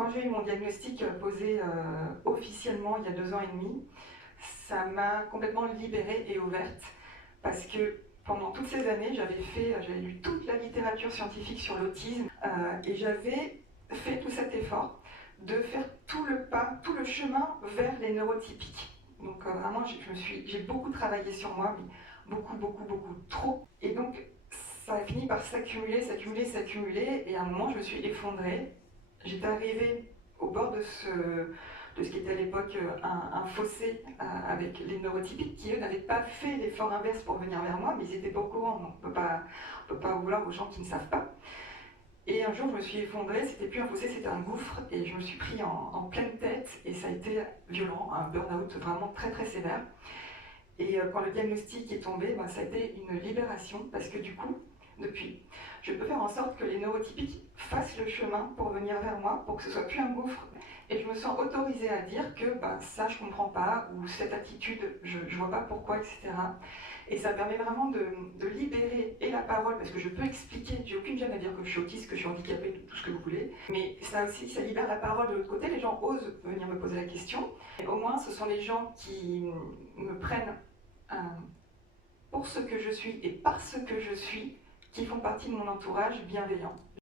Quand j'ai eu mon diagnostic posé officiellement il y a 2 ans et demi, ça m'a complètement libérée et ouverte parce que pendant toutes ces années, j'avais lu toute la littérature scientifique sur l'autisme et j'avais fait tout cet effort de faire tout le pas, tout le chemin vers les neurotypiques. Donc vraiment, j'ai beaucoup travaillé sur moi, mais beaucoup, trop. Et donc, ça a fini par s'accumuler, et à un moment, je me suis effondrée. J'étais arrivée au bord de ce qui était à l'époque un fossé avec les neurotypiques qui, eux, n'avaient pas fait l'effort inverse pour venir vers moi, mais ils n'étaient pas au courant. Donc on ne peut pas vouloir aux gens qui ne savent pas. Et un jour, je me suis effondrée, c'était plus un fossé, c'était un gouffre, et je me suis pris en pleine tête, et ça a été violent, un burn-out vraiment très sévère. Et quand le diagnostic est tombé, ça a été une libération, parce que du coup, depuis, je peux faire en sorte que les neurotypiques fassent le chemin pour venir vers moi, pour que ce soit plus un gouffre. Et je me sens autorisée à dire que ça, je comprends pas, ou cette attitude, je vois pas pourquoi, etc. Et ça permet vraiment de libérer et la parole, parce que je peux expliquer, j'ai aucune gêne à dire que je suis autiste, que je suis handicapée, tout ce que vous voulez. Mais ça aussi, ça libère la parole de l'autre côté, les gens osent venir me poser la question. Et au moins, ce sont les gens qui me prennent pour ce que je suis et parce que je suis, qui font partie de mon entourage bienveillant.